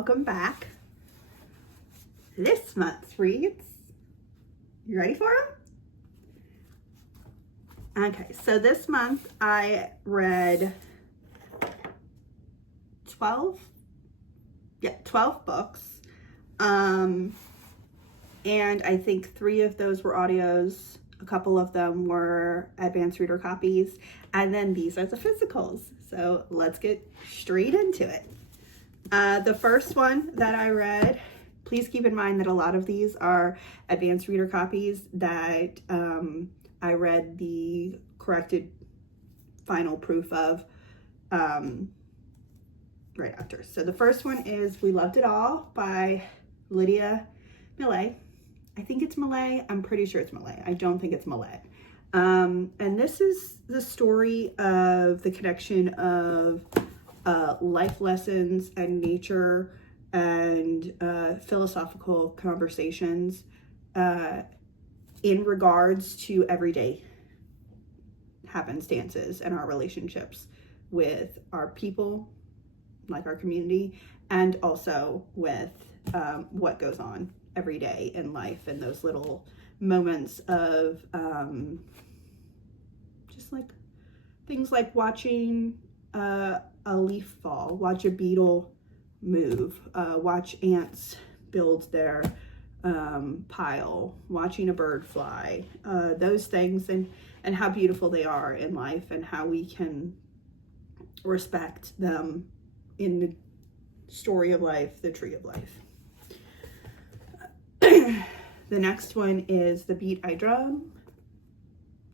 welcome back. This month's reads, you ready for them? Okay, so this month I read 12 books. And I think 3 of those were audios. A couple of them were advanced reader copies. And then these are the physicals. So let's get straight into it. The first one that I read, please keep in mind that a lot of these are advanced reader copies that I read the corrected final proof of right after. So the first one is We Loved It All by Lydia Millet. I think it's Millet. I'm pretty sure it's Millet. I don't think it's Millet. And this is the story of the connection of life lessons and nature and philosophical conversations in regards to everyday happenstances and our relationships with our people, like our community, and also with what goes on every day in life and those little moments of just like things like watching a leaf fall, watch a beetle move, watch ants build their pile, watching a bird fly, those things, and how beautiful they are in life and how we can respect them in the story of life, the tree of life. The next one is The Beat I Drum.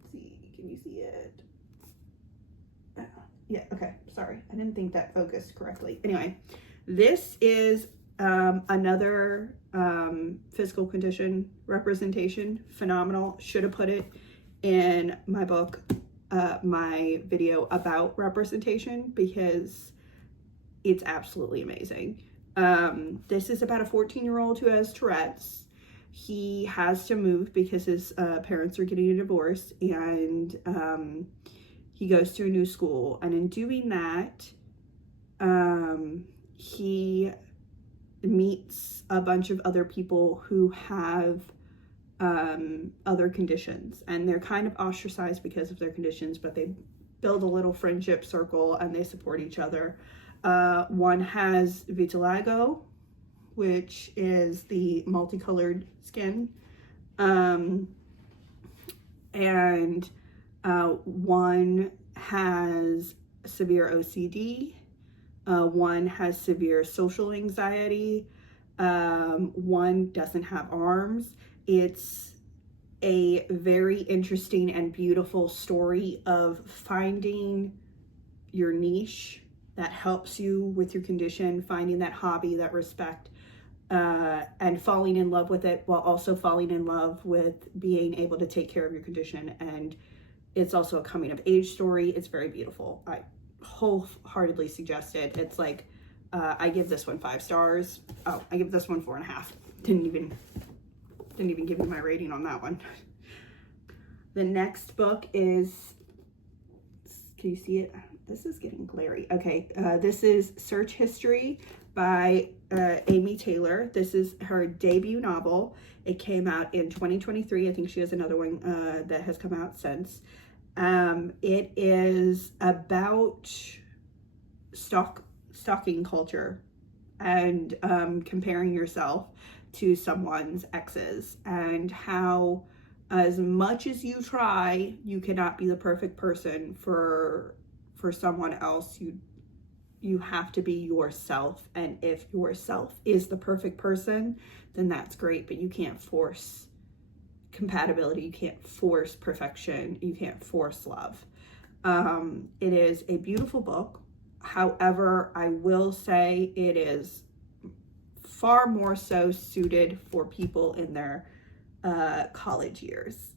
Let's see, can you see it? Yeah, okay, sorry. I didn't think that focused correctly. Anyway, this is another physical condition representation. Phenomenal. Should have put it in my book, my video about representation, because it's absolutely amazing. This is about a 14-year-old who has Tourette's. He has to move because his parents are getting a divorce, and he goes to a new school. And in doing that, he meets a bunch of other people who have other conditions, and they're kind of ostracized because of their conditions, but they build a little friendship circle and they support each other. One has vitiligo, which is the multicolored skin, and one has severe OCD, one has severe social anxiety, one doesn't have arms. It's a very interesting and beautiful story of finding your niche that helps you with your condition, finding that hobby, that respect, and falling in love with it, while also falling in love with being able to take care of your condition. And it's also a coming of age story. It's very beautiful. I wholeheartedly suggest it. It's like, I give this one 5 stars. Oh, I give this one 4.5. Didn't even give you my rating on that one. The next book is, can you see it? This is getting glary. Okay, this is Search History by Amy Taylor. This is her debut novel. It came out in 2023. I think she has another one that has come out since. It is about stalking culture and comparing yourself to someone's exes, and how as much as you try, you cannot be the perfect person for someone else. You have to be yourself, and if yourself is the perfect person, then that's great, but you can't force compatibility, you can't force perfection, you can't force love. It is a beautiful book. However, I will say it is far more so suited for people in their college years.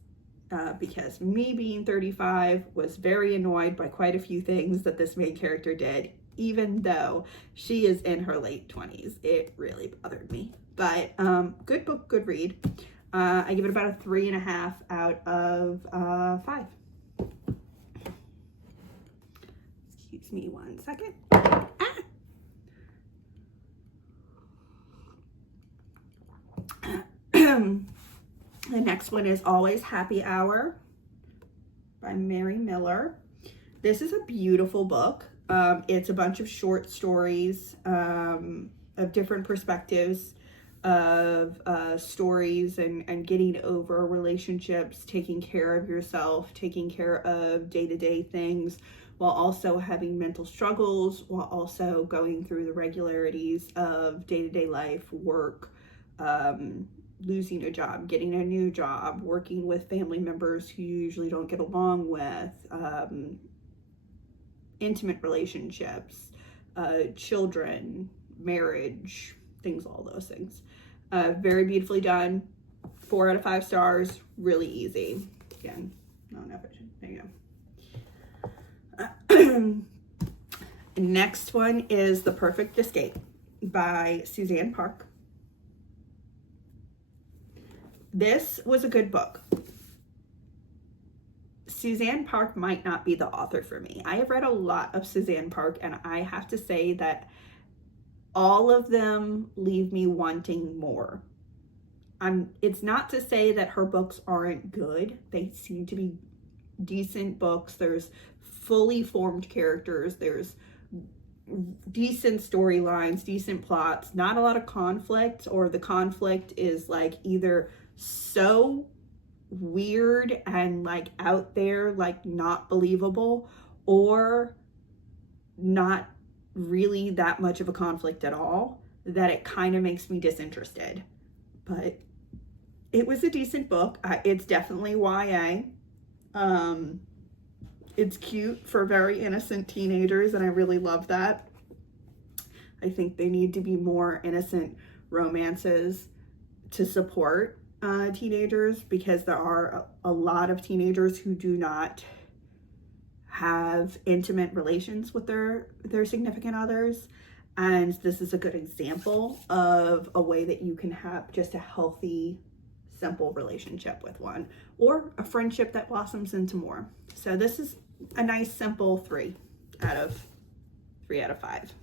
Because me being 35 was very annoyed by quite a few things that this main character did, even though she is in her late 20s. It really bothered me. But good book, good read. I give it about a 3.5 out of 5. Excuse me one second. The next one is Always Happy Hour by Mary Miller. This is a beautiful book. It's a bunch of short stories of different perspectives of stories and getting over relationships, taking care of yourself, taking care of day-to-day things, while also having mental struggles, while also going through the regularities of day-to-day life, work, losing a job, getting a new job, working with family members who you usually don't get along with, intimate relationships, children, marriage, things, all those things. Very beautifully done. 4 out of 5 stars. Really easy. Again, no vision. There you go. Next one is The Perfect Escape by Suzanne Park. This was a good book. Suzanne Park might not be the author for me. I have read a lot of Suzanne Park, and I have to say that all of them leave me wanting more. It's not to say that her books aren't good. They seem to be decent books. There's fully formed characters. There's decent storylines, decent plots, not a lot of conflict, or the conflict is like either so weird and like out there, like not believable, or not really that much of a conflict at all, that it kind of makes me disinterested. But it was a decent book. It's definitely YA. It's cute for very innocent teenagers, and I really love that. I think they need to be more innocent romances to support teenagers, because there are a lot of teenagers who do not have intimate relations with their significant others, and this is a good example of a way that you can have just a healthy, simple relationship with one, or a friendship that blossoms into more. So this is a nice simple 3 out of 5.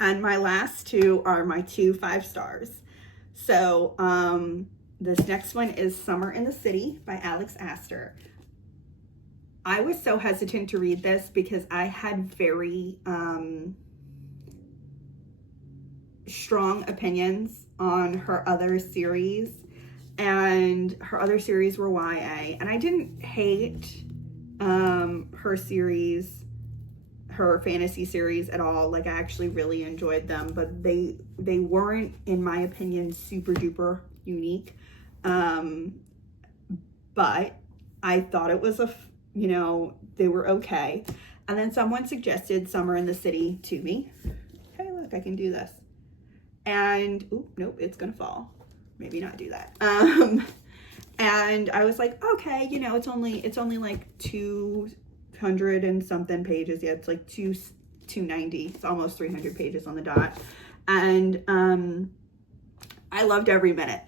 And my last 2 are my 2 5 stars. So this next one is Summer in the City by Alex Astor. I was so hesitant to read this because I had very strong opinions on her other series, and her other series were YA, and I didn't hate her series, her fantasy series at all. Like, I actually really enjoyed them, but they weren't, in my opinion, super duper unique. But I thought it was they were okay. And then someone suggested Summer in the City to me. Hey, look, I can do this. And, nope, it's gonna fall. Maybe not do that. And I was like, okay, it's only like 200 and something pages. Yeah, it's like 290. It's almost 300 pages on the dot. And I loved every minute.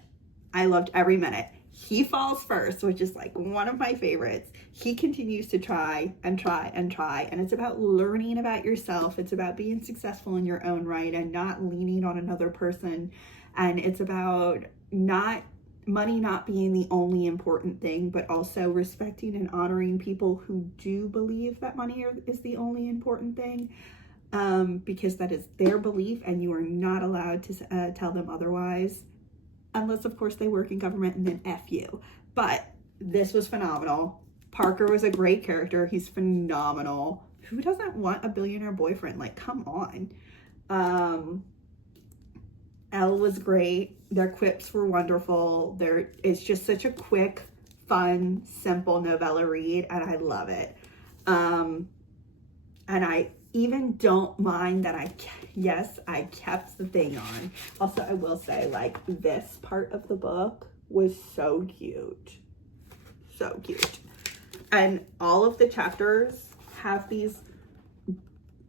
He falls first, which is like one of my favorites. He continues to try and try and try. And it's about learning about yourself. It's about being successful in your own right and not leaning on another person. And it's about money not being the only important thing, but also respecting and honoring people who do believe that money is the only important thing, because that is their belief, and you are not allowed to tell them otherwise, unless of course they work in government, and then F you. But this was phenomenal. Parker was a great character. He's phenomenal. Who doesn't want a billionaire boyfriend? Like, come on. Elle was great. Their quips were wonderful. It's just such a quick, fun, simple novella read, and I love it. And I even don't mind that I kept the thing on. Also, I will say, like, this part of the book was so cute. So cute. And all of the chapters have these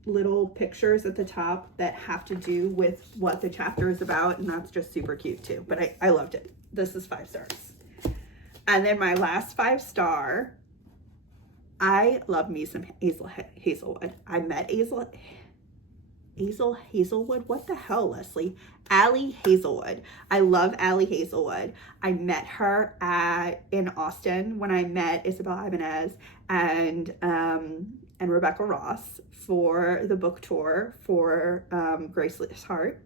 little pictures at the top that have to do with what the chapter is about, and that's just super cute too. But I loved it. This is 5 stars. And then my last 5 star, I love me some Hazelwood. I met Hazelwood. What the hell, Leslie? Ali Hazelwood. I love Ali Hazelwood. I met her in Austin when I met Isabel Ibanez and Rebecca Ross for the book tour for Graceless Heart.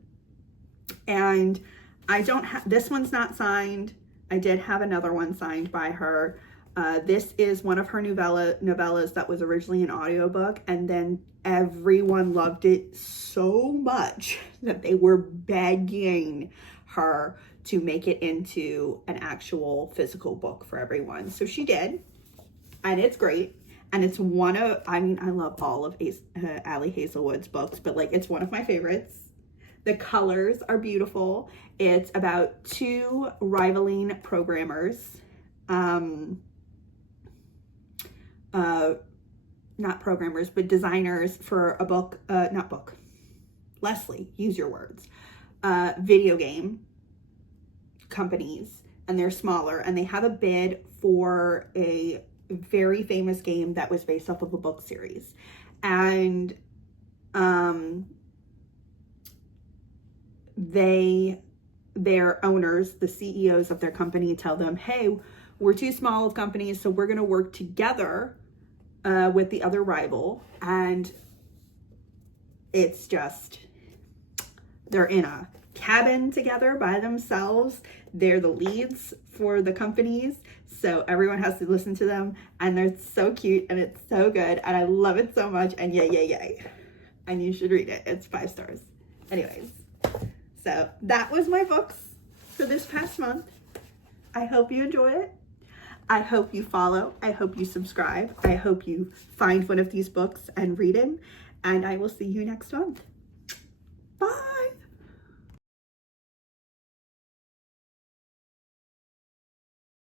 And I don't have, this one's not signed. I did have another one signed by her. This is one of her novellas that was originally an audiobook, and then everyone loved it so much that they were begging her to make it into an actual physical book for everyone. So she did, and it's great. And it's one of, I mean, I love all of Ali Hazelwood's books, but like, it's one of my favorites. The colors are beautiful. It's about two rivaling programmers, not programmers, but designers for a book, Leslie, use your words, video game companies, and they're smaller, and they have a bid for a very famous game that was based off of a book series. And their owners, the CEOs of their company, tell them, hey, we're too small of companies, so we're going to work together with the other rival. And it's just, they're in a cabin together by themselves. They're the leads for the companies, so everyone has to listen to them, and they're so cute, and it's so good, and I love it so much, and yay. And you should read it. It's 5 stars. Anyways, so that was my books for this past month. I hope you enjoy it. I hope you follow. I hope you subscribe. I hope you find one of these books and read them. And I will see you next month.